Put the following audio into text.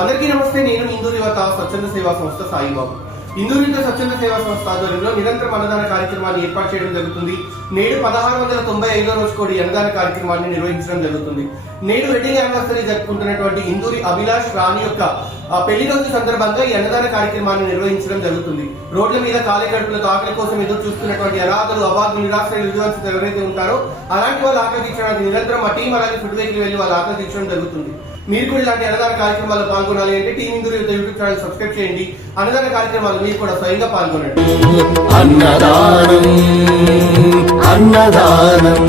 అందరికీ నమస్తే. నేను ఇందూరు యువత స్వచ్ఛంద సేవా సంస్థ సాయిబాబు. ఇందూరు యువత స్వచ్ఛంద సేవా సంస్థ ఆధ్వర్యంలో నిరంతరం అన్నదాన కార్యక్రమాన్ని ఏర్పాటు చేయడం జరుగుతుంది. నేడు 1695వ రోజు కోడి అన్నదాన కార్యక్రమాన్ని నిర్వహించడం జరుగుతుంది. నేడు వెడ్డింగ్ యానివర్సరీ జరుపుకుంటున్నటువంటి ఇందూరి అభిలాష్ రాణి యొక్క పెళ్లి రోజు సందర్భంగా ఈ అన్నదాన కార్యక్రమాన్ని నిర్వహించడం జరుగుతుంది. రోడ్ల మీద ఖాళీ గడుపులకు ఆకలి కోసం ఎదురు చూస్తున్నటువంటి అనాథలు, అబాధులు, నిరాశ్రయులు, విద్వాంసులు ఎవరైతే ఉంటారో అలాంటి వాళ్ళు ఆకలి తీర్చడానికి నిరంతరం మా టీం అలాగే ఫుడ్ వెహికల్ వెళ్లి వాళ్ళు ఆకలి తీర్చడం జరుగుతుంది. మీరు కూడా ఇలాంటి అన్నదాన కార్యక్రమాల్లో పాల్గొనాలి అంటే టీం ఇందూరు యువత యూట్యూబ్ ఛానల్ సబ్స్క్రైబ్ చేయండి. అన్నదాన కార్యక్రమాలు మీరు కూడా స్వయంగా పాల్గొనండి. అన్నదానం